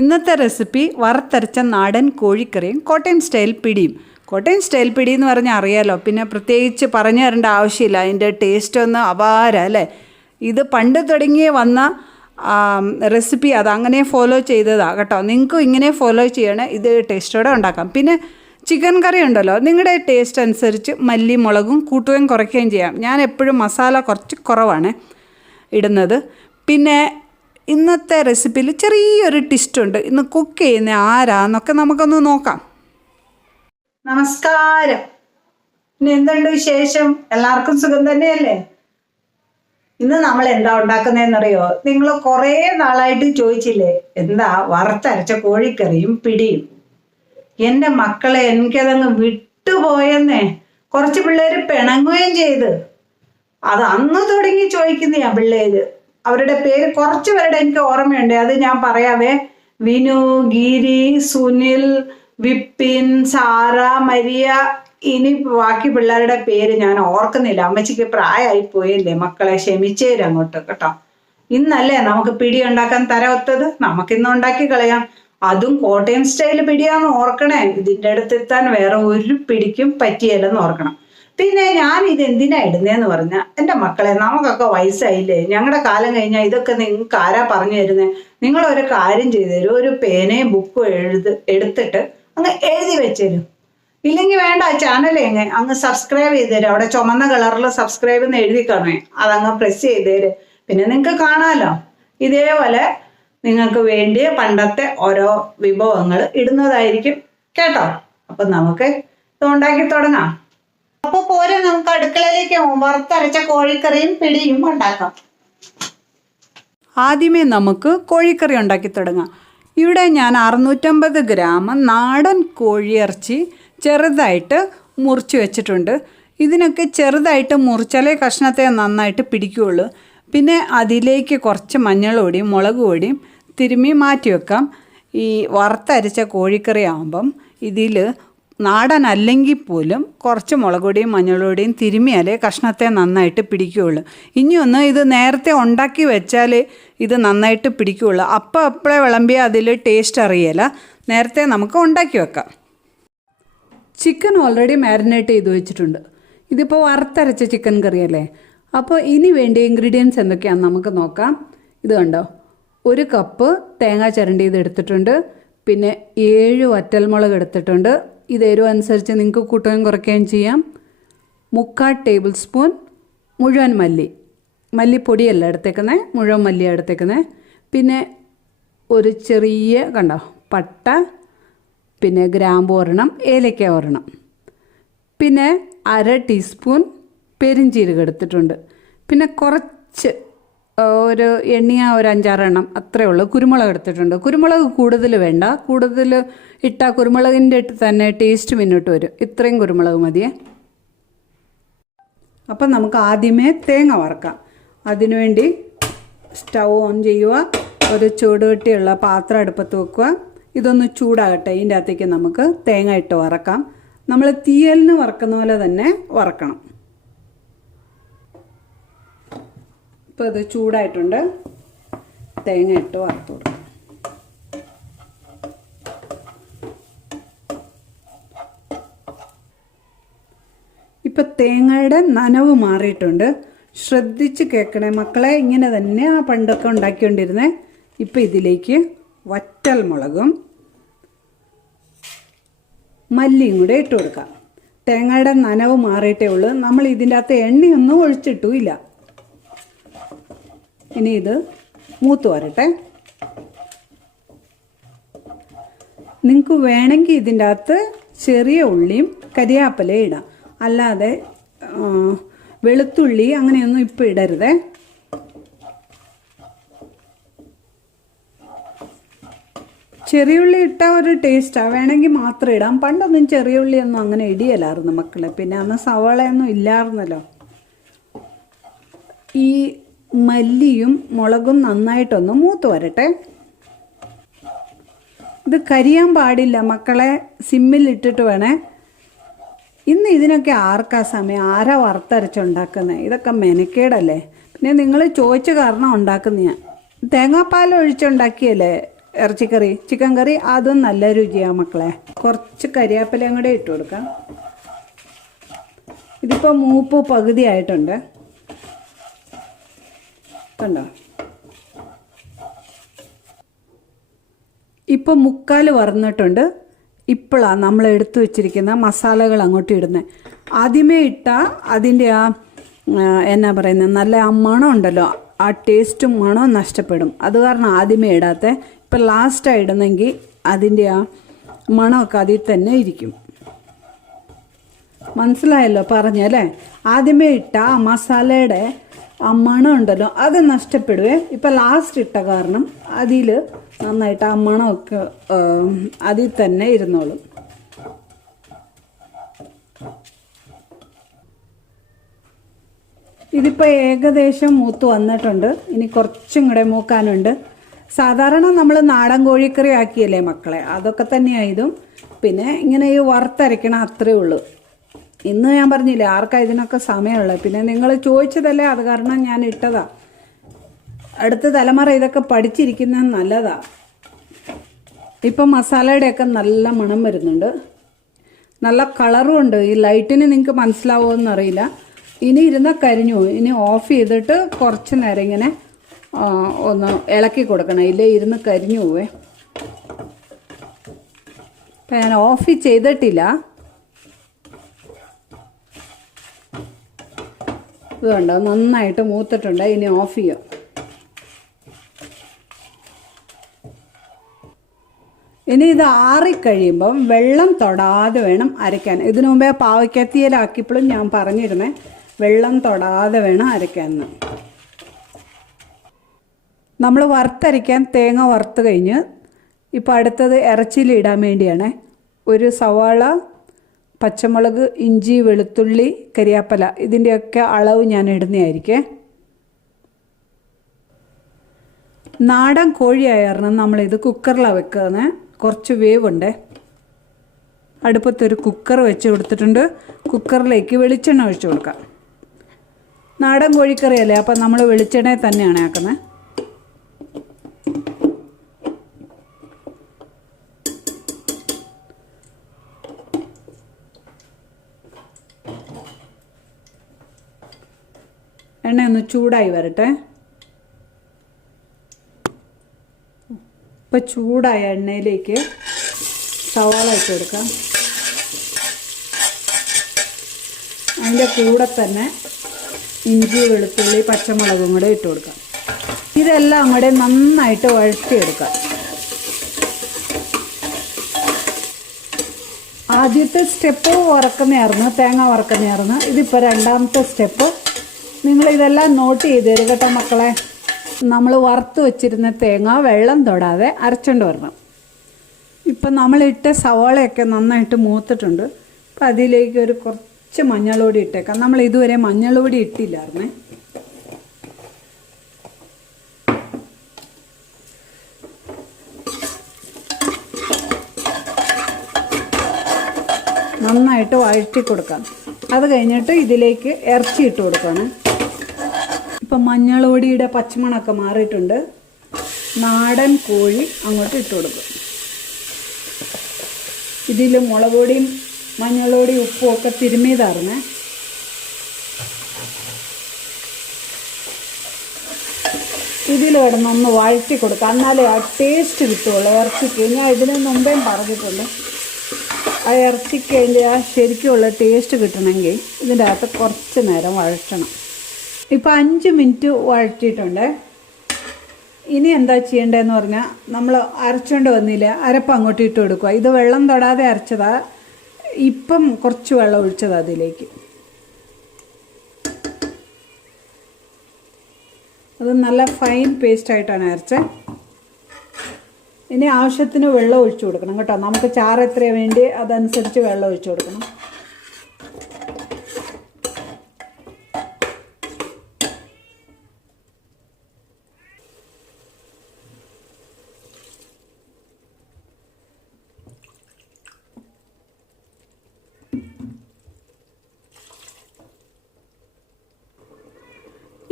ഇന്നത്തെ റെസിപ്പി വറുത്തരച്ച നാടൻ കോഴിക്കറിയും കോട്ടയം സ്റ്റൈൽ പിടിയും. കോട്ടയം സ്റ്റൈൽ പിടി എന്ന് പറഞ്ഞാൽ അറിയാലോ, പിന്നെ പ്രത്യേകിച്ച് പറഞ്ഞു തരേണ്ട ആവശ്യമില്ല. അതിൻ്റെ ടേസ്റ്റ് ഒന്ന് അപാര അല്ലേ. ഇത് പണ്ട് തുടങ്ങി വന്ന റെസിപ്പി, അതങ്ങനെ ഫോളോ ചെയ്തതാണ് കേട്ടോ. നിങ്ങൾക്കും ഇങ്ങനെ ഫോളോ ചെയ്യണേ, ഇത് ടേസ്റ്റോടെ ഉണ്ടാക്കാം. പിന്നെ ചിക്കൻ കറി ഉണ്ടല്ലോ, നിങ്ങളുടെ ടേസ്റ്റ് അനുസരിച്ച് മല്ലി മുളകും കൂട്ടുകയും കുറയ്ക്കുകയും ചെയ്യാം. ഞാൻ എപ്പോഴും മസാല കുറച്ച് കുറവാണ് ഇടുന്നത്. പിന്നെ ഇന്നത്തെ റെസിപ്പിയിൽ ചെറിയൊരു ട്വിസ്റ്റുണ്ട്. ഇന്ന് കുക്ക് ചെയ്യുന്ന ആരാന്നൊക്കെ നമുക്കൊന്ന് നോക്കാം. നമസ്കാരം. ഇനി എന്തുണ്ട് വിശേഷം? എല്ലാവർക്കും സുഖം തന്നെയല്ലേ? ഇന്ന് നമ്മൾ എന്താ ഉണ്ടാക്കുന്നതെന്നറിയോ? നിങ്ങൾ കുറേ നാളായിട്ട് ചോദിച്ചില്ലേ, എന്താ വറുത്തരച്ച കോഴിക്കറിയും പിടിയും. എൻ്റെ മക്കളെ, എനിക്കതങ്ങ് വിട്ടുപോയെന്നേ. കുറച്ച് പിള്ളേർ പിണങ്ങുകയും ചെയ്ത്. അത് അന്ന് തുടങ്ങി ചോദിക്കുന്നയാ പിള്ളേര്. അവരുടെ പേര് കുറച്ച് പേരുടെ എനിക്ക് ഓർമ്മയുണ്ട്, അത് ഞാൻ പറയാവേ. വിനു, ഗിരി, സുനിൽ, വിപിൻ, സാറ, മരിയ. ഇനി ബാക്കി പിള്ളേരുടെ പേര് ഞാൻ ഓർക്കുന്നില്ല. അമ്മച്ചിക്ക് പ്രായമായി പോയല്ലേ മക്കളെ, ക്ഷമിച്ചേരും അങ്ങോട്ട് കേട്ടോ. ഇന്നല്ലേ നമുക്ക് പിടി ഉണ്ടാക്കാൻ തരവത്തത്, നമുക്കിന്ന് ഉണ്ടാക്കി കളയാം. അതും കോട്ടയം സ്റ്റൈൽ പിടിയാന്ന് ഓർക്കണേ. ഇതിൻ്റെ അടുത്തെത്താൻ വേറെ ഒരു പിടിക്കും പറ്റിയല്ലെന്ന് ഓർക്കണം. പിന്നെ ഞാൻ ഇത് എന്തിനാ ഇടുന്നതെന്ന് പറഞ്ഞാൽ, എൻ്റെ മക്കളെ, നമുക്കൊക്കെ വയസ്സായില്ലേ. ഞങ്ങളുടെ കാലം കഴിഞ്ഞാൽ ഇതൊക്കെ നിങ്ങൾക്ക് ആരാ പറഞ്ഞു തരുന്നത്? നിങ്ങളൊരു കാര്യം ചെയ്തു തരും, ഒരു പേനയും ബുക്കും എടുത്തിട്ട് അങ്ങ് എഴുതി വെച്ചുതരും. ഇല്ലെങ്കിൽ വേണ്ട, ചാനലേ അങ്ങ് സബ്സ്ക്രൈബ് ചെയ്ത് തരും. അവിടെ ചുമന്ന കളറിൽ സബ്സ്ക്രൈബ് എന്ന് എഴുതി കാണുമേ, അതങ്ങ് പ്രസ് ചെയ്ത് തരും. പിന്നെ നിങ്ങൾക്ക് കാണാമല്ലോ. ഇതേപോലെ നിങ്ങൾക്ക് വേണ്ടിയ പണ്ടത്തെ ഓരോ വിഭവങ്ങൾ ഇടുന്നതായിരിക്കും കേട്ടോ. അപ്പം നമുക്ക് ഇത് ഉണ്ടാക്കി തുടങ്ങാം. അപ്പോൾ പോരെ, നമുക്ക് അടുക്കളയിലേക്ക് വറുത്തരച്ച കോഴിക്കറിയും പിടിയും ഉണ്ടാക്കാം. ആദ്യമേ നമുക്ക് കോഴിക്കറി ഉണ്ടാക്കി തുടങ്ങാം. ഇവിടെ ഞാൻ 650 ഗ്രാം നാടൻ കോഴിയിറച്ചി ചെറുതായിട്ട് മുറിച്ച് വെച്ചിട്ടുണ്ട്. ഇതിനൊക്കെ ചെറുതായിട്ട് മുറിച്ചാലേ കഷ്ണത്തെ നന്നായിട്ട് പിടിക്കുകയുള്ളൂ. പിന്നെ അതിലേക്ക് കുറച്ച് മഞ്ഞൾപ്പൊടിയും മുളക് പൊടിയും തിരുമ്മി മാറ്റി വെക്കാം. ഈ വറുത്തരച്ച കോഴിക്കറി ആകുമ്പം ഇതിൽ നാടൻ അല്ലെങ്കിൽ പോലും കുറച്ച് മുളക് പൊടിയും മഞ്ഞൾപ്പൊടിയും തിരുമ്മിയാലേ കഷ്ണത്തെ നന്നായിട്ട് പിടിക്കുകയുള്ളൂ. ഇനിയൊന്ന് ഇത് നേരത്തെ ഉണ്ടാക്കി വെച്ചാൽ ഇത് നന്നായിട്ട് പിടിക്കുകയുള്ളൂ. അപ്പോഴേ വിളമ്പിയാൽ അതിൽ ടേസ്റ്റ് അറിയില്ല. നേരത്തെ നമുക്ക് ഉണ്ടാക്കി വെക്കാം. ചിക്കൻ ഓൾറെഡി മാരിനേറ്റ് ചെയ്ത് വെച്ചിട്ടുണ്ട്. ഇതിപ്പോൾ വറുത്തരച്ച ചിക്കൻ കറിയല്ലേ. അപ്പോൾ ഇനി വേണ്ട ഇൻഗ്രീഡിയൻസ് എന്തൊക്കെയാണെന്ന് നമുക്ക് നോക്കാം. ഇത് കണ്ടോ, 1 കപ്പ് തേങ്ങ ചിരണ്ടിയത് എടുത്തിട്ടുണ്ട്. പിന്നെ 7 വറ്റൽമുളക് എടുത്തിട്ടുണ്ട്. ഇത് എരിവ് അനുസരിച്ച് നിങ്ങൾക്ക് കൂട്ടുകയും കുറയ്ക്കുകയും ചെയ്യാം. 3/4 ടേബിൾ സ്പൂൺ മുഴുവൻ മല്ലിപ്പൊടിയല്ല എടുത്തേക്കുന്നത്, മുഴുവൻ മല്ലിയാണ് എടുത്തേക്കുന്നത്. പിന്നെ ഒരു ചെറിയ കണ്ടോ പട്ട, പിന്നെ ഗ്രാമ്പു ഒരെണ്ണം, ഏലക്ക ഒരെണ്ണം. പിന്നെ 1/2 ടീസ്പൂൺ പെരിഞ്ചീരകം എടുത്തിട്ടുണ്ട്. പിന്നെ കുറച്ച് ഒരു എണ്ണ, ഒരു 5-6 എണ്ണം അത്രയേ ഉള്ളൂ. കുരുമുളക് എടുത്തിട്ടുണ്ട്. കുരുമുളക് കൂടുതൽ വേണ്ട, കൂടുതൽ ഇട്ടാൽ കുരുമുളകിൻ്റെ തന്നെ ടേസ്റ്റ് മുന്നോട്ട് വരും. ഇത്രയും കുരുമുളക് മതിയേ. അപ്പം നമുക്ക് ആദ്യമേ തേങ്ങ വറക്കാം. അതിനുവേണ്ടി സ്റ്റൗ ഓൺ ചെയ്യുക. ഒരു ചൂടുകട്ടിയുള്ള പാത്രം അടുപ്പത്ത് വെക്കുക. ഇതൊന്ന് ചൂടാകട്ടെ. ഇതിൻ്റെ അകത്തേക്ക് നമുക്ക് തേങ്ങ ഇട്ട് വറക്കാം. നമ്മൾ തീയലിന് വറക്കുന്ന പോലെ തന്നെ വറക്കണം. ഇപ്പോൾ ഇത് ചൂടായിട്ടുണ്ട്. തേങ്ങ ഇട്ട് വറുത്ത് കൊടുക്കാം. ഇപ്പം തേങ്ങയുടെ നനവ് മാറിയിട്ടുണ്ട്. ശ്രദ്ധിച്ച് കേൾക്കണേ മക്കളെ, ഇങ്ങനെ തന്നെ ആ പണ്ടൊക്കെ ഉണ്ടാക്കിക്കൊണ്ടിരുന്നേ. ഇപ്പം ഇതിലേക്ക് വറ്റൽ മുളകും മല്ലിയും കൂടെ ഇട്ട് കൊടുക്കാം. തേങ്ങയുടെ നനവ് മാറിയിട്ടേ ഉള്ളൂ. നമ്മൾ ഇതിൻ്റെ അകത്ത് എണ്ണയൊന്നും ഒഴിച്ചിട്ടുമില്ല. ഇനി ഇത് മൂത്ത് വരട്ടെ. നിങ്ങൾക്ക് വേണമെങ്കിൽ ഇതിൻ്റെ അകത്ത് ചെറിയ ഉള്ളിയും കരിയാപ്പലയും ഇടാം. അല്ലാതെ വെളുത്തുള്ളി അങ്ങനെയൊന്നും ഇപ്പം ഇടരുതേ. ചെറിയുള്ളി ഇട്ടാൽ ഒരു ടേസ്റ്റാണ്. വേണമെങ്കിൽ മാത്രം ഇടാം. പണ്ടൊന്നും ചെറിയ ഉള്ളിയൊന്നും അങ്ങനെ ഇടിയല്ലായിരുന്നു മക്കളെ. പിന്നെ അന്ന് സവാളയൊന്നും ഇല്ലായിരുന്നല്ലോ. ഈ മല്ലിയും മുളകും നന്നായിട്ടൊന്ന് മൂത്ത് വരട്ടെ. ഇത് കരിയാൻ പാടില്ല മക്കളെ, സിമ്മിലിട്ടിട്ട് വേണേ. ഇന്ന് ഇതിനൊക്കെ ആർക്കാ സമയം? ആരാ വറുത്തരച്ചുണ്ടാക്കുന്നത്? ഇതൊക്കെ മെനക്കേടല്ലേ. പിന്നെ നിങ്ങൾ ചോദിച്ച കാരണം ഉണ്ടാക്കുന്ന ഞാൻ തേങ്ങാപ്പാൽ ഒഴിച്ചുണ്ടാക്കിയല്ലേ ഇറച്ചിക്കറി, ചിക്കൻ കറി അതും നല്ല രുചിയാണ് മക്കളെ. കുറച്ച് കരിയാപ്പിലയും കൂടെ ഇട്ട് കൊടുക്കാം. ഇതിപ്പോൾ മൂപ്പ് പകുതി ആയിട്ടുണ്ട് കണ്ടോ. ഇപ്പോൾ മുക്കാൽ വറന്നിട്ടുണ്ട്. ഇപ്പോഴാണ് നമ്മൾ എടുത്തു വെച്ചിരിക്കുന്ന മസാലകൾ അങ്ങോട്ട് ഇടുന്നത്. ആദ്യമേ ഇട്ടാൽ അതിൻ്റെ എന്നാ പറയുന്നത്, നല്ല ആ മണം ഉണ്ടല്ലോ, ആ ടേസ്റ്റും മണവും നഷ്ടപ്പെടും. അത് കാരണം ആദ്യമേ ഇടാത്ത. ഇപ്പം ലാസ്റ്റാണ് ഇടുന്നെങ്കിൽ അതിൻ്റെ ആ മണമൊക്കെ അതിൽ തന്നെ ഇരിക്കും. മനസ്സിലായല്ലോ പറഞ്ഞല്ലേ? ആദ്യമേ ഇട്ട ആ മസാലയുടെ ആ മണം ഉണ്ടല്ലോ അത് നഷ്ടപ്പെടുവേ. ഇപ്പം ലാസ്റ്റ് ഇട്ട കാരണം അതിൽ നന്നായിട്ട് ആ മണമൊക്കെ അതിൽ തന്നെ ഇരുന്നോളും. ഇതിപ്പോൾ ഏകദേശം മൂത്ത് വന്നിട്ടുണ്ട്. ഇനി കുറച്ചും കൂടെ മൂക്കാനുണ്ട്. സാധാരണ നമ്മൾ നാടൻ കോഴിക്കറി ആക്കിയല്ലേ മക്കളെ, അതൊക്കെ തന്നെയായതും. പിന്നെ ഇങ്ങനെ ഈ വറുത്തരയ്ക്കണം, അത്രയേ ഉള്ളൂ. ഇന്ന് ഞാൻ പറഞ്ഞില്ലേ ആർക്കാ ഇതിനൊക്കെ സമയമുള്ളത്. പിന്നെ നിങ്ങൾ ചോദിച്ചതല്ലേ, അത് കാരണം ഞാൻ ഇട്ടതാ. അടുത്ത തലമുറ ഇതൊക്കെ പഠിച്ചിരിക്കുന്നത് നല്ലതാ. ഇപ്പം മസാലയുടെയൊക്കെ നല്ല മണം വരുന്നുണ്ട്, നല്ല കളറും ഉണ്ട്. ഈ ലൈറ്റിന് നിങ്ങൾക്ക് മനസ്സിലാവുമോ അറിയില്ല. ഇനി ഇരുന്ന കരിഞ്ഞു. ഇനി ഓഫ് ചെയ്തിട്ട് കുറച്ച് നേരം ഇങ്ങനെ ഒന്ന് ഇളക്കി കൊടുക്കണം, ഇല്ലേ ഇരുന്ന് കരിഞ്ഞു പോവേ. അപ്പം ഞാൻ ഓഫ് ചെയ്തിട്ടില്ല. ഇതുണ്ട് നന്നായിട്ട് മൂത്തിട്ടുണ്ട്. ഇനി ഓഫ് ചെയ്യാം. ഇനി ഇത് ആറിക്കഴിയുമ്പം വെള്ളം തൊടാതെ വേണം അരയ്ക്കാൻ. ഇതിനു മുമ്പേ പാവയ്ക്കത്തിയിലാക്കിയപ്പോഴും ഞാൻ പറഞ്ഞിരുന്നേ വെള്ളം തൊടാതെ വേണം അരയ്ക്കാമെന്ന്. നമ്മൾ വറുത്തരയ്ക്കാൻ തേങ്ങ വറുത്ത് കഴിഞ്ഞ് ഇപ്പോൾ അടുത്തത് ഇറച്ചിയിലിടാൻ വേണ്ടിയാണ്. ഒരു സവാള, പച്ചമുളക്, ഇഞ്ചി, വെളുത്തുള്ളി, കരിയാപ്പല ഇതിൻ്റെയൊക്കെ അളവ് ഞാൻ ഇടുന്നതായിരിക്കും. നാടൻ കോഴിയായ കാരണം നമ്മളിത് കുക്കറിലാണ് വെക്കുന്നത്. കുറച്ച് വേവുണ്ട്. അടുപ്പത്തൊരു കുക്കർ വെച്ച് കൊടുത്തിട്ടുണ്ട്. കുക്കറിലേക്ക് വെളിച്ചെണ്ണ ഒഴിച്ചു കൊടുക്കാം. നാടൻ കോഴിക്കറിയല്ലേ, അപ്പം നമ്മൾ വെളിച്ചെണ്ണയിൽ തന്നെയാണ് ആക്കുന്നത്. എണ്ണ ഒന്ന് ചൂടായി വരട്ടെ. ഇപ്പം ചൂടായ എണ്ണയിലേക്ക് സവാള ഇട്ട് കൊടുക്കാം. അതിൻ്റെ കൂടെ തന്നെ ഇഞ്ചി, വെളുത്തുള്ളി, പച്ചമുളകും കൂടെ ഇട്ട് കൊടുക്കാം. ഇതെല്ലാം കൂടെ നന്നായിട്ട് വഴറ്റിയെടുക്കാം. ആദ്യത്തെ സ്റ്റെപ്പ് വറക്കുന്നതായിരുന്നു, തേങ്ങ വറക്കുന്നതായിരുന്നു. ഇതിപ്പോൾ രണ്ടാമത്തെ സ്റ്റെപ്പ്. നിങ്ങളിതെല്ലാം നോട്ട് ചെയ്ത് തരും കേട്ടോ മക്കളെ. നമ്മൾ വറുത്ത് വെച്ചിരുന്ന തേങ്ങ വെള്ളം തൊടാതെ അരച്ചുകൊണ്ട് വരണം. ഇപ്പം നമ്മളിട്ട സവാളയൊക്കെ നന്നായിട്ട് മൂത്തിട്ടുണ്ട്. അപ്പം അതിലേക്ക് ഒരു കുറച്ച് മഞ്ഞൾപ്പൊടി ഇട്ടേക്കാം. നമ്മൾ ഇതുവരെ മഞ്ഞൾപ്പൊടി ഇട്ടില്ലായിരുന്നേ. നന്നായിട്ട് വഴറ്റി കൊടുക്കാം. അത് കഴിഞ്ഞിട്ട് ഇതിലേക്ക് ഇറച്ചി ഇട്ട് കൊടുക്കണം. ഇപ്പം മഞ്ഞൾപ്പൊടിയുടെ പച്ചമണമൊക്കെ മാറിയിട്ടുണ്ട്. നാടൻ കോഴി അങ്ങോട്ട് ഇട്ട് കൊടുക്കും. ഇതിൽ മുളക് പൊടിയും മഞ്ഞൾപ്പൊടിയും ഉപ്പും ഒക്കെ തിരുമ്മിയതായിരുന്നേ. ഇതിൽ കിടന്നൊന്ന് വഴറ്റി കൊടുക്കുക, എന്നാലേ ആ ടേസ്റ്റ് കിട്ടുള്ളൂ ഇറച്ചിക്ക്. ഞാൻ ഇതിന് മുമ്പേ പറഞ്ഞിട്ടുണ്ട്, ആ ഇറച്ചിക്ക് അതിൻ്റെ ആ ശരിക്കുള്ള ടേസ്റ്റ് കിട്ടണമെങ്കിൽ ഇതിൻ്റെ അകത്ത് കുറച്ച് നേരം വഴറ്റണം. ഇപ്പോൾ 5 മിനിറ്റ് വഴറ്റിയിട്ടുണ്ട്. ഇനി എന്താ ചെയ്യേണ്ടതെന്ന് പറഞ്ഞാൽ നമ്മൾ അരച്ചുകൊണ്ട് വന്നില്ല, അരപ്പ് അങ്ങോട്ട് ഇട്ട് കൊടുക്കുക. ഇത് വെള്ളം തൊടാതെ അരച്ചതാ. ഇപ്പം കുറച്ച് വെള്ളം ഒഴിച്ചതാ അതിലേക്ക്. അത് നല്ല ഫൈൻ പേസ്റ്റായിട്ടാണ് അരച്ചത്. ഇനി ആവശ്യത്തിന് വെള്ളം ഒഴിച്ചു കൊടുക്കണം കേട്ടോ. നമുക്ക് ചാറ് എത്രയാണ് വേണ്ടി അതനുസരിച്ച് വെള്ളം ഒഴിച്ചു കൊടുക്കണം.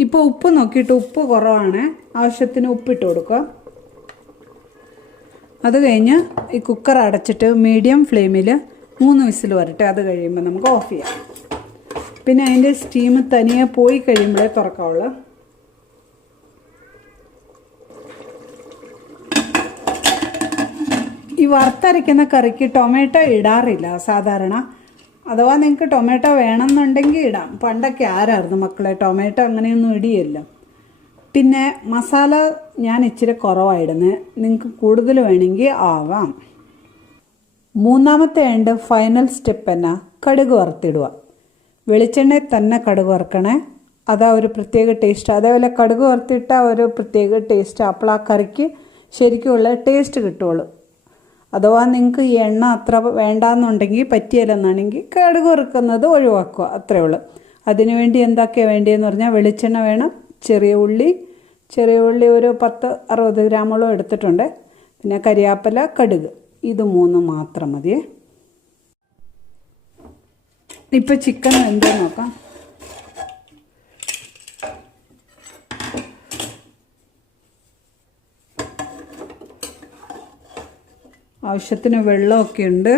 ഇപ്പോൾ ഉപ്പ് നോക്കിയിട്ട് ഉപ്പ് കുറവാണ്, ആവശ്യത്തിന് ഉപ്പിട്ട് കൊടുക്കുക. അത് കഴിഞ്ഞ് ഈ കുക്കർ അടച്ചിട്ട് മീഡിയം ഫ്ലെയിമിൽ 3 വിസിൽ വരട്ടെ. അത് കഴിയുമ്പോൾ നമുക്ക് ഓഫ് ചെയ്യാം. പിന്നെ അതിൻ്റെ സ്റ്റീം തനിയെ പോയി കഴിയുമ്പോഴേ തുറക്കാവുള്ളൂ. ഈ വറുത്തരയ്ക്കുന്ന കറിക്ക് ടൊമാറ്റോ ഇടാറില്ല സാധാരണ. അഥവാ നിങ്ങൾക്ക് ടൊമാറ്റോ വേണമെന്നുണ്ടെങ്കിൽ ഇടാം. പണ്ടൊക്കെ ആരായിരുന്നു മക്കളെ ടൊമാറ്റോ അങ്ങനെയൊന്നും ഇടിയല്ലോ. പിന്നെ മസാല ഞാൻ ഇച്ചിരി കുറവായിടുന്നത്, നിങ്ങൾക്ക് കൂടുതൽ വേണമെങ്കിൽ ആവാം. മൂന്നാമത്തെ ആൻഡ് ഫൈനൽ സ്റ്റെപ്പ് എന്നാ, കടുക് വറുത്തിടുക. വെളിച്ചെണ്ണയിൽ തന്നെ കടുക് വറുക്കണേ, അതാ ഒരു പ്രത്യേക ടേസ്റ്റ്. അതേപോലെ കടുക് വറുത്തിട്ട ഒരു പ്രത്യേക ടേസ്റ്റ്. അപ്പോൾ ആ കറിക്ക് ശരിക്കുമുള്ള ടേസ്റ്റ് കിട്ടുള്ളൂ. അഥവാ നിങ്ങൾക്ക് ഈ എണ്ണ അത്ര വേണ്ടാന്നുണ്ടെങ്കിൽ പറ്റിയില്ലെന്നാണെങ്കിൽ കടുക് വറുക്കുന്നത് ഒഴിവാക്കുക, അത്രയേ ഉള്ളൂ. അതിനുവേണ്ടി എന്തൊക്കെയാണ് വേണ്ടിയെന്ന് പറഞ്ഞാൽ വെളിച്ചെണ്ണ വേണം, ചെറിയ ഉള്ളി ഒരു 10-60 ഗ്രാമോളം എടുത്തിട്ടുണ്ട്. പിന്നെ കരിയാപ്പില, കടുക്, ഇത് 3 മാത്രം മതിയേ. ഇപ്പോൾ ചിക്കൻ വെന്തോ നോക്കാം. ആവശ്യത്തിന് വെള്ളമൊക്കെ ഉണ്ട്.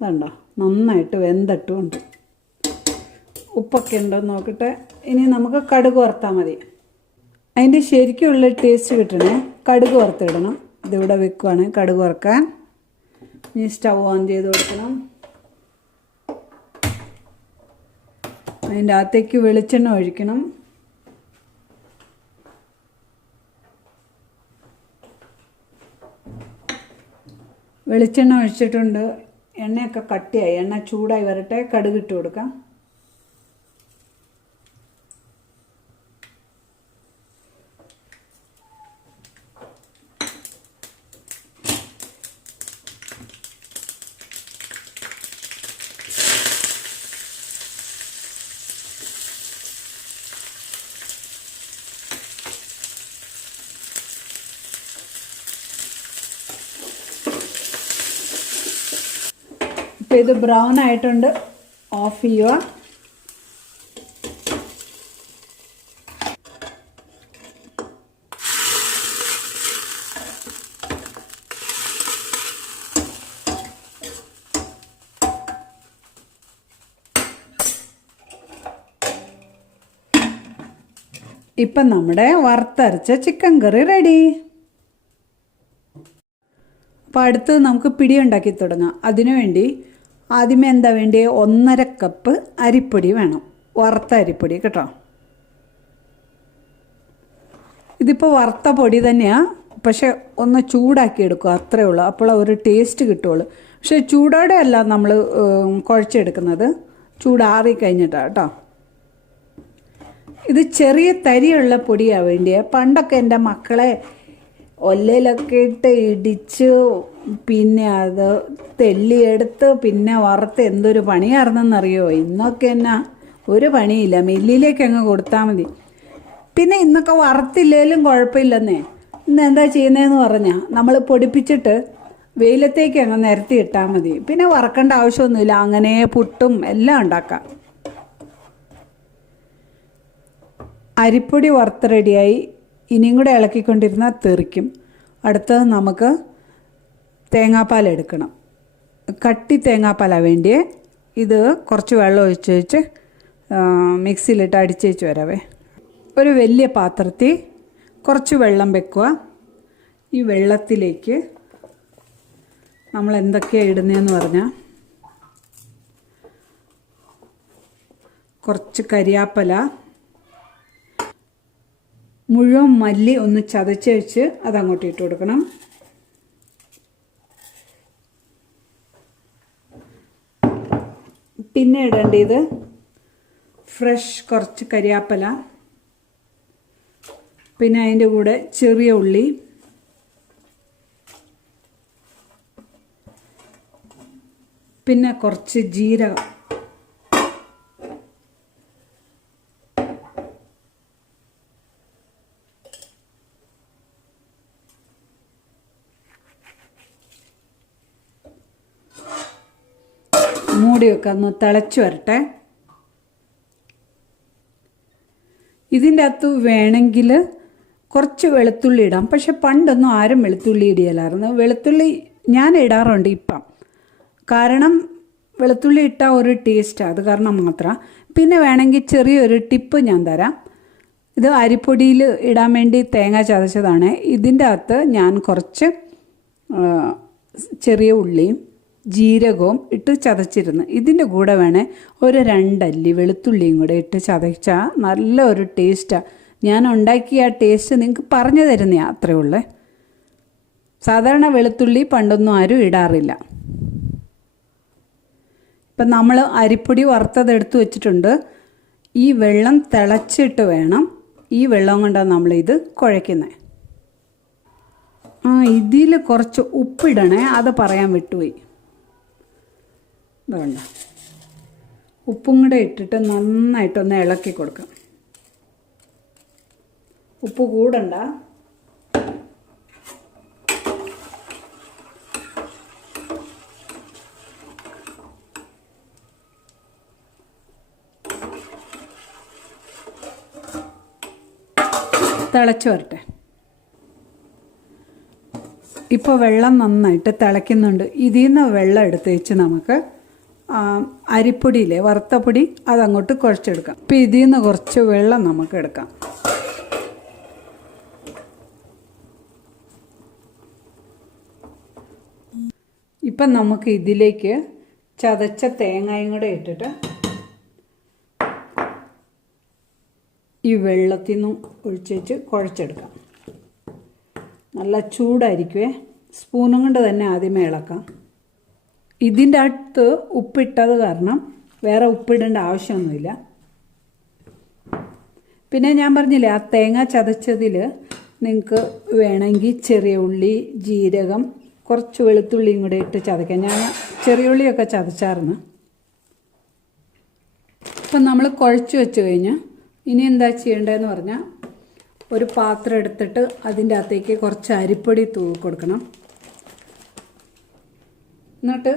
വേണ്ട, നന്നായിട്ട് വെന്തിട്ടുമുണ്ട്. ഉപ്പൊക്കെ ഉണ്ടോ നോക്കട്ടെ. ഇനി നമുക്ക് കടുക് വറുത്താൽ മതി. അതിൻ്റെ ശരിക്കുള്ള ടേസ്റ്റ് കിട്ടണേ കടുക് വറുത്തിടണം. ഇതിവിടെ വെക്കുവാണ് കടുക് വറുക്കാൻ. ഇനി സ്റ്റൗ ഓൺ ചെയ്ത് കൊടുക്കണം. അതിൻ്റെ അകത്തേക്ക് വെളിച്ചെണ്ണ ഒഴിക്കണം. വെളിച്ചെണ്ണ ഒഴിച്ചിട്ടുണ്ട്. എണ്ണയൊക്കെ കട്ടിയായി. എണ്ണ ചൂടായി വരട്ടെ. കടുക് ഇട്ട് കൊടുക്കാം. ഇപ്പോൾ ഇത് ബ്രൗൺ ആയിട്ടുണ്ട്. ഓഫ് ചെയ്യുക. ഇപ്പം നമ്മുടെ വറുത്തരച്ച ചിക്കൻ കറി റെഡി. അപ്പോൾ അടുത്ത് നമുക്ക് പിടി ഉണ്ടാക്കി തുടങ്ങാം. അതിനുവേണ്ടി ആദ്യമേ എന്താ വേണ്ടി, 1.5 കപ്പ് അരിപ്പൊടി വേണം. വറുത്ത അരിപ്പൊടി കേട്ടോ. ഇതിപ്പോൾ വറുത്ത പൊടി തന്നെയാണ്, പക്ഷെ ഒന്ന് ചൂടാക്കി എടുക്കുക, അത്രയേ ഉള്ളൂ. അപ്പോൾ ഒരു ടേസ്റ്റ് കിട്ടുള്ളൂ. പക്ഷെ ചൂടോടെ അല്ല നമ്മൾ കുഴച്ചെടുക്കുന്നത്, ചൂടാറി കഴിഞ്ഞിട്ടാണ് കേട്ടോ. ഇത് ചെറിയ തരിയുള്ള പൊടിയാണ് വേണ്ടിയത്. പണ്ടൊക്കെ എൻ്റെ മക്കളെ ഒല്ലയിലൊക്കെ ഇട്ട് ഇടിച്ച് പിന്നെ അത് തെള്ളിയെടുത്ത് പിന്നെ വറുത്ത് എന്തൊരു പണിയായിരുന്നെന്നറിയോ. ഇന്നൊക്കെ എന്നാ ഒരു പണിയില്ല, മില്ലിലേക്ക് അങ്ങ് കൊടുത്താൽ മതി. പിന്നെ ഇന്നൊക്കെ വറുത്തില്ലേലും കുഴപ്പമില്ലെന്നേ. ഇന്ന് എന്താ ചെയ്യുന്നതെന്ന് പറഞ്ഞാൽ നമ്മൾ പൊടിപ്പിച്ചിട്ട് വെയിലത്തേക്ക് അങ്ങ് നിരത്തി ഇട്ടാൽ മതി. പിന്നെ വറക്കേണ്ട ആവശ്യമൊന്നുമില്ല. അങ്ങനെ പുട്ടും എല്ലാം ഉണ്ടാക്കാം. അരിപ്പൊടി വറുത്ത് റെഡിയായി. ഇനിയും കൂടെ ഇളക്കിക്കൊണ്ടിരുന്നാൽ തെറിക്കും. അടുത്തത് നമുക്ക് തേങ്ങാപ്പാൽ എടുക്കണം. കട്ടി തേങ്ങാപ്പാലാണ് വേണ്ടിയേ. ഇത് കുറച്ച് വെള്ളം ഒഴിച്ച് മിക്സിയിലിട്ട് അടിച്ചേച്ച് വരാവേ. ഒരു വലിയ പാത്രത്തിൽ കുറച്ച് വെള്ളം വെക്കുക. ഈ വെള്ളത്തിലേക്ക് നമ്മൾ എന്തൊക്കെയാണ് ഇടുന്നതെന്ന് പറഞ്ഞാൽ കുറച്ച് കരിയാപ്പല, മുഴുവൻ മല്ലി ഒന്ന് ചതച്ച് വെച്ച് അതങ്ങോട്ട് ഇട്ട് കൊടുക്കണം. പിന്നെ ഇടേണ്ടത് ഫ്രഷ് കുറച്ച് കരിയാപ്പല, പിന്നെ അതിൻ്റെ കൂടെ ചെറിയ ഉള്ളി, പിന്നെ കുറച്ച് ജീരകം, മൂടിയൊക്കെ ഒന്ന് തിളച്ച് വരട്ടെ. ഇതിൻ്റെ അകത്ത് വേണമെങ്കിൽ കുറച്ച് വെളുത്തുള്ളി ഇടാം. പക്ഷെ പണ്ടൊന്നും ആരും വെളുത്തുള്ളി ഇടിയലായിരുന്നു. വെളുത്തുള്ളി ഞാൻ ഇടാറുണ്ട് ഇപ്പം. കാരണം വെളുത്തുള്ളി ഇട്ട ഒരു ടേസ്റ്റ്, അത് കാരണം മാത്രം. പിന്നെ വേണമെങ്കിൽ ചെറിയൊരു ടിപ്പ് ഞാൻ തരാം. ഇത് അരിപ്പൊടിയിൽ ഇടാൻ വേണ്ടി തേങ്ങ ചതച്ചതാണ്. ഇതിൻ്റെ അകത്ത് ഞാൻ കുറച്ച് ചെറിയ ഉള്ളിയും ജീരകവും ഇട്ട് ചതച്ചിരുന്നു. ഇതിൻ്റെ കൂടെ വേണേൽ ഒരു 2 അല്ലി വെളുത്തുള്ളിയും കൂടെ ഇട്ട് ചതച്ചാൽ നല്ലൊരു ടേസ്റ്റാണ്. ഞാൻ ഉണ്ടാക്കിയ ആ ടേസ്റ്റ് നിങ്ങൾക്ക് പറഞ്ഞു തരുന്നതാണ്, അത്രയേ ഉള്ളേ. സാധാരണ വെളുത്തുള്ളി പണ്ടൊന്നും ആരും ഇടാറില്ല. ഇപ്പം നമ്മൾ അരിപ്പൊടി വറുത്തതെടുത്ത് വെച്ചിട്ടുണ്ട്. ഈ വെള്ളം തിളച്ചിട്ട് വേണം, ഈ വെള്ളം കൊണ്ടാണ് നമ്മളിത് കുഴയ്ക്കുന്നത്. ഇതിൽ കുറച്ച് ഉപ്പിടണേ, അത് പറയാൻ വിട്ടുപോയി. ഇതുകൊണ്ട് ഉപ്പും കൂടെ ഇട്ടിട്ട് നന്നായിട്ടൊന്ന് ഇളക്കി കൊടുക്കാം. ഉപ്പ് കൂടണ്ട. തിളച്ച് വരട്ടെ. ഇപ്പോൾ വെള്ളം നന്നായിട്ട് തിളയ്ക്കുന്നുണ്ട്. ഇതിൽ നിന്ന് വെള്ളം എടുത്ത് വെച്ച് നമുക്ക് അരിപ്പൊടിയിലെ വറുത്തപ്പൊടി അതങ്ങോട്ട് കുഴച്ചെടുക്കാം. ഇപ്പം ഇതിൽ നിന്ന് കുറച്ച് വെള്ളം നമുക്ക് എടുക്കാം. ഇപ്പം നമുക്ക് ഇതിലേക്ക് ചതച്ച തേങ്ങയും കൂടെ ഇട്ടിട്ട് ഈ വെള്ളത്തിൽ നിന്ന് ഒഴിച്ച് കുഴച്ചെടുക്കാം. നല്ല ചൂടായിരിക്കുമേ. സ്പൂണും കൊണ്ട് തന്നെ ആദ്യമേ ഇളക്കാം. ഇതിൻ്റെ അടുത്ത് ഉപ്പിട്ടത് കാരണം വേറെ ഉപ്പിടേണ്ട ആവശ്യമൊന്നുമില്ല. പിന്നെ ഞാൻ പറഞ്ഞില്ലേ, ആ തേങ്ങ ചതച്ചതിൽ നിങ്ങൾക്ക് വേണമെങ്കിൽ ചെറിയ ഉള്ളി, ജീരകം, കുറച്ച് വെളുത്തുള്ളിയും കൂടെ ഇട്ട് ചതയ്ക്കാം. ഞാൻ ചെറിയ ഉള്ളിയൊക്കെ ചതച്ചായിരുന്നു. ഇപ്പം നമ്മൾ കുഴച്ച് വെച്ച് കഴിഞ്ഞ് ഇനി എന്താ ചെയ്യേണ്ടതെന്ന് പറഞ്ഞാൽ, ഒരു പാത്രം എടുത്തിട്ട് അതിൻ്റെ അകത്തേക്ക് കുറച്ച് അരിപ്പൊടി തൂക്കി കൊടുക്കണം. എന്നിട്ട്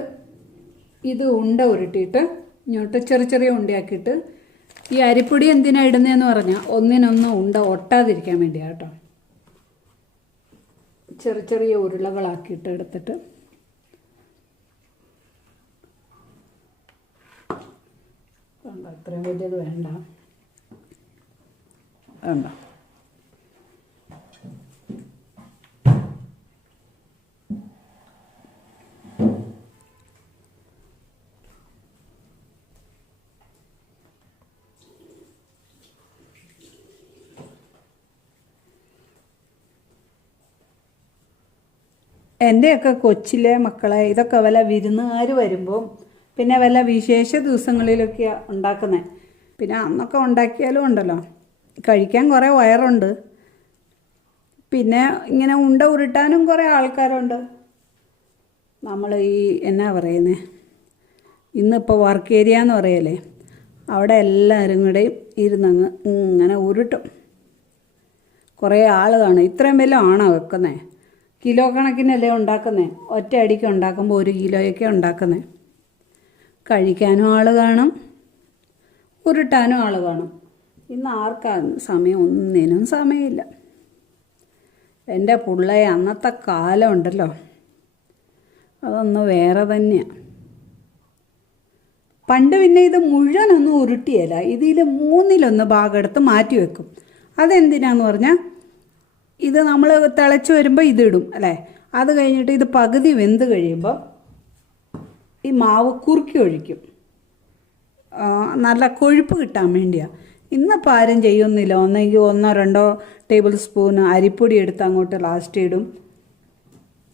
ഇത് ഉണ്ട ഉരുട്ടിയിട്ട് ഇങ്ങോട്ട് ചെറിയ ചെറിയ ഉണ്ടയാക്കിയിട്ട്, ഈ അരിപ്പൊടി എന്തിനാണ് ഇടുന്നതെന്ന് പറഞ്ഞാൽ ഒന്നിനൊന്ന് ഉണ്ട ഒട്ടാതിരിക്കാൻ വേണ്ടിയാണ് കേട്ടോ. ചെറിയ ചെറിയ ഉരുളകളാക്കിയിട്ട് എടുത്തിട്ട് അത്രയും വലിയത് വേണ്ട. വേണ്ട. എൻ്റെയൊക്കെ കൊച്ചിലെ മക്കളെ ഇതൊക്കെ വല്ല വിരുന്നുകാർ വരുമ്പോൾ പിന്നെ വല്ല വിശേഷ ദിവസങ്ങളിലൊക്കെയാണ് ഉണ്ടാക്കുന്നത്. പിന്നെ അന്നൊക്കെ ഉണ്ടാക്കിയാലും ഉണ്ടല്ലോ, കഴിക്കാൻ കുറേ വയറുണ്ട്. പിന്നെ ഇങ്ങനെ ഉണ്ട ഉരുട്ടാനും കുറേ ആൾക്കാരുണ്ട്. നമ്മൾ ഈ എന്നാ പറയുന്നത്, ഇന്നിപ്പോൾ വർക്ക് ഏരിയ എന്ന് പറയല്ലേ, അവിടെ എല്ലാവരും കൂടെ ഇരുന്നങ്ങ് ഇങ്ങനെ ഉരുട്ടും. കുറേ ആൾ കാണും. ഇത്രയും വല്ല ആണോ വെക്കുന്നത്? കിലോ കണക്കിനല്ലേ ഉണ്ടാക്കുന്നത്. ഒറ്റ അടിക്ക് ഉണ്ടാക്കുമ്പോൾ 1 കിലോയൊക്കെ ഉണ്ടാക്കുന്നത്. കഴിക്കാനും ആൾ കാണും, ഉരുട്ടാനും ആൾ കാണും. ഇന്ന് ആർക്കാണ് സമയം? ഒന്നിനും സമയമില്ല. എൻ്റെ പിള്ളയെ അന്നത്തെ കാലം ഉണ്ടല്ലോ, അതൊന്ന് വേറെ തന്നെയാണ്. പണ്ട് പിന്നെ ഇത് മുഴുവനൊന്നും ഉരുട്ടിയല്ല, ഇതിൽ 1/3 ഭാഗം എടുത്ത് മാറ്റി വെക്കും. അതെന്തിനാന്ന് പറഞ്ഞാൽ, ഇത് നമ്മൾ തിളച്ച് വരുമ്പോൾ ഇതിടും അല്ലേ. അത് കഴിഞ്ഞിട്ട് ഇത് പകുതി വെന്ത് കഴിയുമ്പോൾ ഈ മാവ് കുറുക്കി ഒഴിക്കും. നല്ല കൊഴുപ്പ് കിട്ടാൻ വേണ്ടിയാണ്. ഇന്നിപ്പോൾ ആരും ചെയ്യുന്നില്ല. ഒന്നെങ്കിൽ 1-2 ടേബിൾ സ്പൂൺ അരിപ്പൊടി എടുത്ത് അങ്ങോട്ട് ലാസ്റ്റ് ഇടും.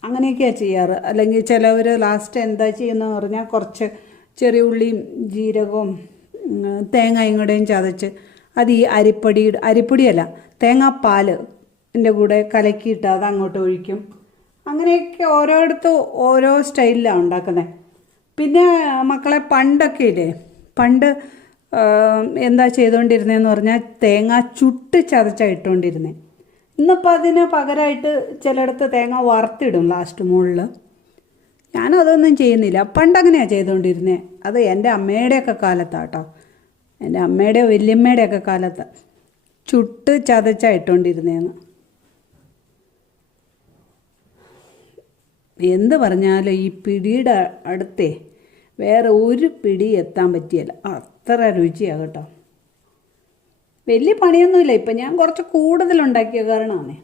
അങ്ങനെയൊക്കെയാണ് ചെയ്യാറ്. അല്ലെങ്കിൽ ചിലവർ ലാസ്റ്റ് എന്താ ചെയ്യുന്നതെന്ന് പറഞ്ഞാൽ, കുറച്ച് ചെറിയ ഉള്ളിയും ജീരകവും തേങ്ങയും കൂടെയും ചതച്ച് അത് ഈ അരിപ്പൊടിയല്ല തേങ്ങാപ്പാൽ എൻ്റെ കൂടെ കലക്കിയിട്ട് അത് അങ്ങോട്ട് ഒഴിക്കും. അങ്ങനെയൊക്കെ ഓരോയിടത്തും ഓരോ സ്റ്റൈലിലാണ് ഉണ്ടാക്കുന്നത്. പിന്നെ മക്കളെ പണ്ടൊക്കെ ഇല്ലേ, പണ്ട് എന്താ ചെയ്തുകൊണ്ടിരുന്നതെന്ന് പറഞ്ഞാൽ തേങ്ങ ചുട്ട് ചതച്ചാണ് ഇട്ടുകൊണ്ടിരുന്നത്. ഇന്നിപ്പോൾ അതിന് പകരമായിട്ട് ചിലയിടത്ത് തേങ്ങ വറുത്തിടും ലാസ്റ്റ് മുകളിൽ. ഞാനതൊന്നും ചെയ്യുന്നില്ല. പണ്ടങ്ങനെയാണ് ചെയ്തുകൊണ്ടിരുന്നത്. അത് എൻ്റെ അമ്മയുടെയൊക്കെ കാലത്താണ് കേട്ടോ. എൻ്റെ അമ്മയുടെയോ വല്യമ്മയുടെയൊക്കെ കാലത്ത് ചുട്ട് ചതച്ചാണ് ഇട്ടുകൊണ്ടിരുന്നതെന്ന്. എന്ത് പറഞ്ഞാലും ഈ പിടിയുടെ അടുത്തേ വേറെ ഒരു പിടി എത്താൻ പറ്റിയല്ല, അത്ര രുചിയാണ് കേട്ടോ. വലിയ പണിയൊന്നുമില്ല. ഇപ്പം ഞാൻ കുറച്ച് കൂടുതലുണ്ടാക്കിയ കാരണമാണ്.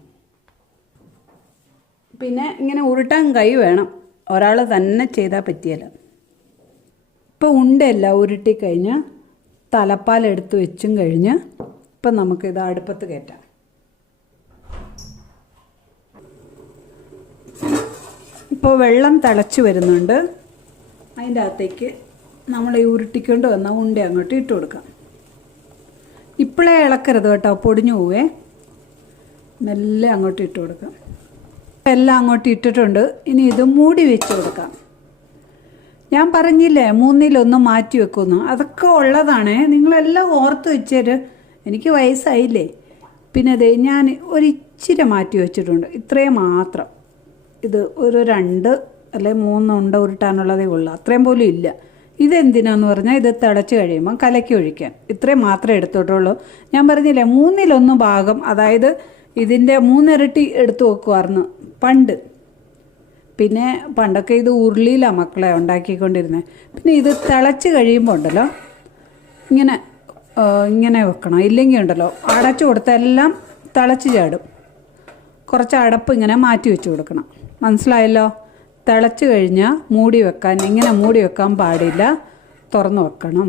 പിന്നെ ഇങ്ങനെ ഉരുട്ടാൻ കൈ വേണം, ഒരാൾ തന്നെ ചെയ്താൽ പറ്റിയല്ല. ഇപ്പോൾ ഉണ്ടല്ല ഉരുട്ടിക്കഴിഞ്ഞ് തലപ്പാലെടുത്ത് വെച്ചും കഴിഞ്ഞ് ഇപ്പം നമുക്കിത് അടുപ്പത്ത് കയറ്റാം. ഇപ്പോൾ വെള്ളം തിളച്ച് വരുന്നുണ്ട്. അതിൻ്റെ അകത്തേക്ക് നമ്മൾ ഈ ഉരുട്ടിക്കൊണ്ട് വന്ന ഉണ്ട അങ്ങോട്ട് ഇട്ട് കൊടുക്കാം. ഇപ്പോഴേ ഇളക്കരുത് കേട്ടോ, പൊടിഞ്ഞു പോവേ. മെല്ലെ അങ്ങോട്ട് ഇട്ട് കൊടുക്കാം. എല്ലാം അങ്ങോട്ട് ഇട്ടിട്ടുണ്ട്. ഇനി ഇത് മൂടി വെച്ച് കൊടുക്കാം. ഞാൻ പറഞ്ഞില്ലേ 1/3 മാറ്റി വെക്കുമെന്ന്, അതൊക്കെ ഉള്ളതാണ്. നിങ്ങളെല്ലാം ഓർത്ത് വെച്ചേര്. എനിക്ക് വയസ്സായില്ലേ. പിന്നെ അത് ഞാൻ ഒരിച്ചിരി മാറ്റി വെച്ചിട്ടുണ്ട്, ഇത്രയും മാത്രം. ഇത് ഒരു 2 അല്ലെങ്കിൽ 3 ഉണ്ട ഉരുട്ടാനുള്ളതേ ഉള്ളൂ, അത്രയും പോലും ഇല്ല. ഇതെന്തിനാന്ന് പറഞ്ഞാൽ ഇത് തിളച്ച് കഴിയുമ്പം കലക്കി ഒഴിക്കാൻ. ഇത്രയും മാത്രമേ എടുത്തോട്ടുള്ളൂ. ഞാൻ പറഞ്ഞില്ലേ 1/3 ഭാഗം, അതായത് ഇതിൻ്റെ 3 ഇരട്ടി എടുത്തു വെക്കുമായിരുന്നു പണ്ട്. പിന്നെ പണ്ടൊക്കെ ഇത് ഉരുളിയിലാണ് മക്കളെ ഉണ്ടാക്കിക്കൊണ്ടിരുന്നത്. പിന്നെ ഇത് തിളച്ച് കഴിയുമ്പോൾ ഉണ്ടല്ലോ ഇങ്ങനെ വെക്കണം, ഇല്ലെങ്കിൽ ഉണ്ടല്ലോ അടച്ചു കൊടുത്താൽ എല്ലാം തിളച്ച് ചാടും. കുറച്ച് അടപ്പ് ഇങ്ങനെ മാറ്റി വെച്ച് കൊടുക്കണം, മനസ്സിലായല്ലോ? തിളച്ച് കഴിഞ്ഞാൽ മൂടി വെക്കാൻ, ഇങ്ങനെ മൂടി വെക്കാൻ പാടില്ല, തുറന്ന് വെക്കണം.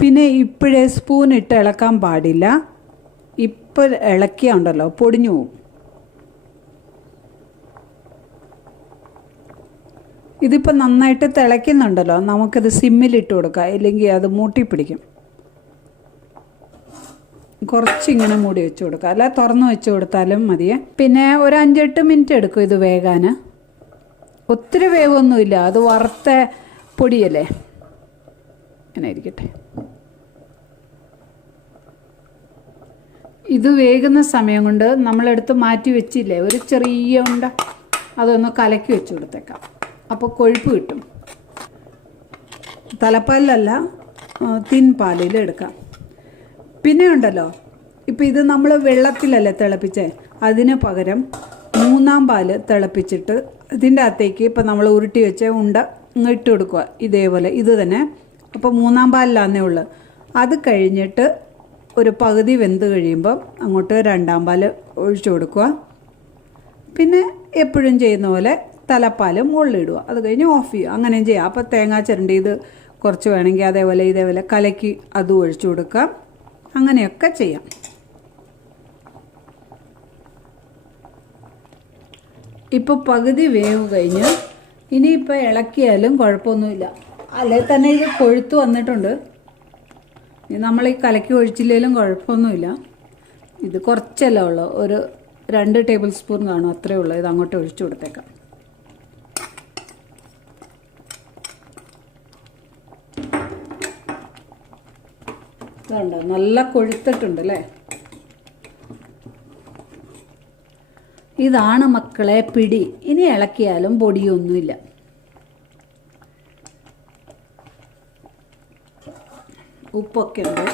പിന്നെ ഇപ്പോഴേ സ്പൂൺ ഇട്ട് ഇളക്കാൻ പാടില്ല. ഇപ്പോൾ ഇളക്കിയാൽ ഉണ്ടല്ലോ പൊടിഞ്ഞു പോവും. ഇതിപ്പോൾ നന്നായിട്ട് തിളയ്ക്കുന്നുണ്ടല്ലോ, നമുക്കിത് സിമ്മിലിട്ട് കൊടുക്കാം, ഇല്ലെങ്കിൽ അത് മൂട്ടിപ്പിടിക്കും. കുറച്ചിങ്ങനെ മൂടി വെച്ച് കൊടുക്കുക, അല്ല തുറന്ന് വെച്ച് കൊടുത്താലും മതിയേ. പിന്നെ ഒരു 5-8 മിനിറ്റ് എടുക്കും ഇത് വേകാൻ. ഒത്തിരി വേവൊന്നുമില്ല, അത് വറുത്ത പൊടിയല്ലേ. അങ്ങനെ ഇരിക്കട്ടെ. ഇത് വേകുന്ന സമയം കൊണ്ട് നമ്മളെടുത്ത് മാറ്റി വെച്ചില്ലേ ഒരു ചെറിയ ഉണ്ട, അതൊന്ന് കലക്കി വെച്ച് കൊടുത്തേക്കാം. അപ്പോൾ കൊഴുപ്പ് കിട്ടും. തലപ്പാലിലല്ല, തിൻ പാലിൽ എടുക്കാം. പിന്നെ ഉണ്ടല്ലോ, ഇപ്പം ഇത് നമ്മൾ വെള്ളത്തിലല്ലേ തിളപ്പിച്ചേ, അതിന് പകരം 3-ാം പാല് തിളപ്പിച്ചിട്ട് ഇതിൻ്റെ അകത്തേക്ക് ഇപ്പം നമ്മൾ ഉരുട്ടി വെച്ച ഉണ്ട ഇട്ട് കൊടുക്കുക, ഇതേപോലെ ഇത് തന്നെ. അപ്പോൾ 3-ാം പാലിലാന്നേ ഉള്ളൂ. അത് കഴിഞ്ഞിട്ട് ഒരു പകുതി വെന്ത് കഴിയുമ്പം അങ്ങോട്ട് 2-ാം പാല് ഒഴിച്ചു കൊടുക്കുക. പിന്നെ എപ്പോഴും ചെയ്യുന്ന പോലെ തലപ്പാൽ മുകളിലിടുക, അത് കഴിഞ്ഞ് ഓഫ് ചെയ്യുക. അങ്ങനെയും ചെയ്യാം. അപ്പോൾ തേങ്ങാ ചിരണ്ടി ഇത് കുറച്ച് വേണമെങ്കിൽ ഇതേപോലെ കലക്കി അതും ഒഴിച്ചു കൊടുക്കാം. അങ്ങനെയൊക്കെ ചെയ്യാം. ഇപ്പോൾ പകുതി വേവ് കഴിഞ്ഞ് ഇനിയിപ്പോൾ ഇളക്കിയാലും കുഴപ്പമൊന്നുമില്ല. അല്ലേ തന്നെ ഇത് കൊഴുത്ത് വന്നിട്ടുണ്ട്. നമ്മൾ ഈ കലക്കി ഒഴിച്ചില്ലെങ്കിലും കുഴപ്പമൊന്നുമില്ല. ഇത് കുറച്ചല്ല ഉള്ളൂ, ഒരു 2 ടേബിൾ സ്പൂൺ കാണും, അത്രയേ ഉള്ളൂ. ഇത് അങ്ങോട്ട് ഒഴിച്ചു കൊടുത്തേക്കാം. ഇതുണ്ട്, നല്ല കൊഴുത്തിട്ടുണ്ട് അല്ലേ. ഇതാണ് മക്കളെ പിടി. ഇനി ഇളക്കിയാലും പൊടിയൊന്നുമില്ല. ഉപ്പൊക്കെ ഉണ്ട്.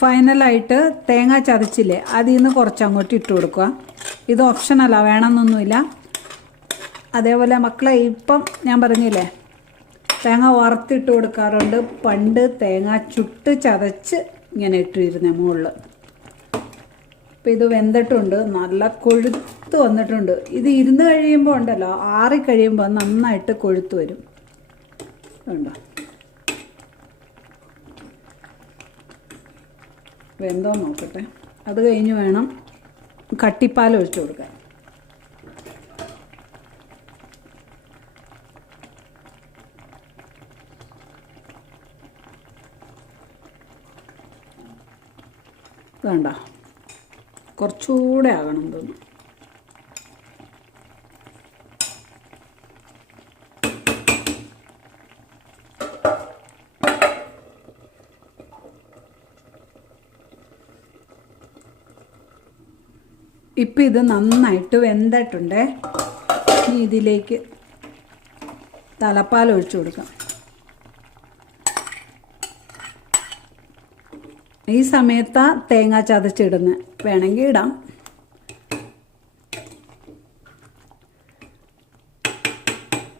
ഫൈനലായിട്ട് തേങ്ങ ചതച്ചില്ലേ, അതിൽ നിന്ന് കുറച്ച് അങ്ങോട്ട് ഇട്ട് കൊടുക്കുക. ഇത് ഓപ്ഷനല്ല, വേണമെന്നൊന്നുമില്ല. അതേപോലെ മക്കളെ ഇപ്പം ഞാൻ പറഞ്ഞില്ലേ തേങ്ങ വറുത്തിട്ട് കൊടുക്കാറുണ്ട്. പണ്ട് തേങ്ങ ചുട്ട് ചതച്ച് ഇങ്ങനെ ഇട്ടിരുന്നേ മുകളിൽ. ഇപ്പം ഇത് വെന്തിട്ടുണ്ട്, നല്ല കൊഴുത്ത് വന്നിട്ടുണ്ട്. ഇത് ഇരുന്ന് കഴിയുമ്പോൾ ഉണ്ടല്ലോ, ആറിക്കഴിയുമ്പോൾ നന്നായിട്ട് കൊഴുത്ത് വരും. ഉണ്ടോ, വെന്തോ നോക്കട്ടെ. അത് കഴിഞ്ഞ് വേണം കട്ടിപ്പാൽ ഒഴിച്ചു കൊടുക്കാൻ. വേണ്ട, കുറച്ചുകൂടെ ആകണം തോന്നുന്നു. ഇപ്പം ഇത് നന്നായിട്ട് വെന്തിട്ടുണ്ട്. ഇനി ഇതിലേക്ക് തലപ്പാൽ ഒഴിച്ചു കൊടുക്കാം. ഈ സമയത്താ തേങ്ങ ചതച്ചിടുന്നത്, വേണമെങ്കിൽ ഇടാം.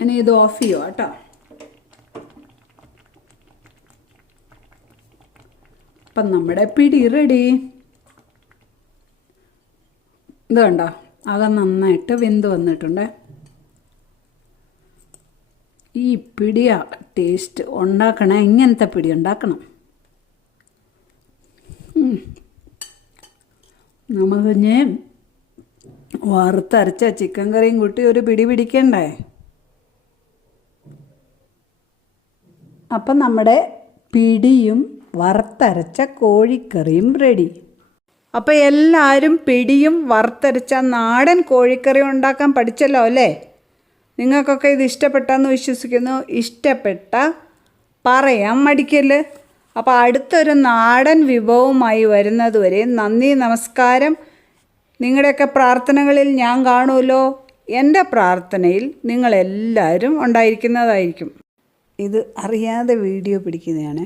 ഇനി ഇത് ഓഫ് ചെയ്യുക കേട്ടോ. അപ്പം നമ്മുടെ പിടി റെഡി. ഇത് കണ്ടോ, അത് നന്നായിട്ട് വെന്ത് വന്നിട്ടുണ്ട്. ഈ പിടിയാ ടേസ്റ്റ്. ഉണ്ടാക്കണേ ഇങ്ങനത്തെ പിടി ഉണ്ടാക്കണം. നമുക്കിഞ്ഞ് വറുത്തരച്ച ചിക്കൻ കറിയും കൂട്ടി ഒരു പിടി പിടിക്കണ്ടേ. അപ്പം നമ്മുടെ പിടിയും വറുത്തരച്ച കോഴിക്കറിയും റെഡി. അപ്പോൾ എല്ലാവരും പിടിയും വറുത്തരച്ച നാടൻ കോഴിക്കറി ഉണ്ടാക്കാൻ പഠിച്ചല്ലോ അല്ലേ? നിങ്ങൾക്കൊക്കെ ഇത് ഇഷ്ടപ്പെട്ടെന്ന് വിശ്വസിക്കുന്നു. ഇഷ്ടപ്പെട്ട പറയാൻ മടിക്കല്ല്. അപ്പോൾ അടുത്തൊരു നാടൻ വിഭവവുമായി വരുന്നതുവരെ നന്ദി, നമസ്കാരം. നിങ്ങളുടെയൊക്കെ പ്രാർത്ഥനകളിൽ ഞാൻ കാണുമല്ലോ. എൻ്റെ പ്രാർത്ഥനയിൽ നിങ്ങളെല്ലാവരും ഉണ്ടായിരിക്കുന്നതായിരിക്കും. ഇത് അറിയാതെ വീഡിയോ പിടിക്കുന്നതാണ്.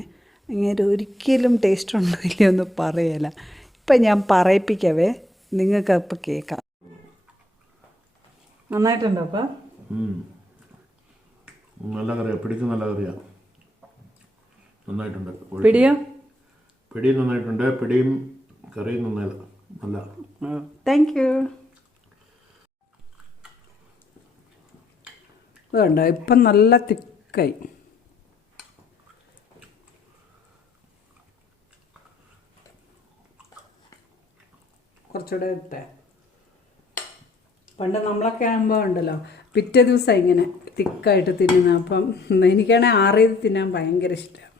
അങ്ങനെ ഒരിക്കലും ടേസ്റ്റ് ഉണ്ടോ ഇല്ലയോ എന്ന് പറയല. ഇപ്പം ഞാൻ പറയിപ്പിക്കവേ, നിങ്ങൾക്ക് അപ്പം കേൾക്കാം. നന്നായിട്ടുണ്ടോ അപ്പം? നല്ല കറിയാണ്. പിടിക്ക് നല്ല കറിയാണ്. നന്നായിട്ടുണ്ട്. പിടിയോ? പിടി നന്നായിട്ടുണ്ട്. പിടിയും കറിയും നന്നായില്ല. നല്ല. Thank you. അതുകൊണ്ടോ ഇപ്പം നല്ല തിക്കായി. കുറച്ചുകൂടെ ഇട്ടേ. പണ്ട് നമ്മളൊക്കെ ആകുമ്പോൾ ഉണ്ടല്ലോ പിറ്റേ ദിവസം ഇങ്ങനെ തിക്കായിട്ട് തിന്നുന്ന. അപ്പം എനിക്കാണെങ്കിൽ ആറിയത് തിന്നാൻ ഭയങ്കര ഇഷ്ടമാണ്.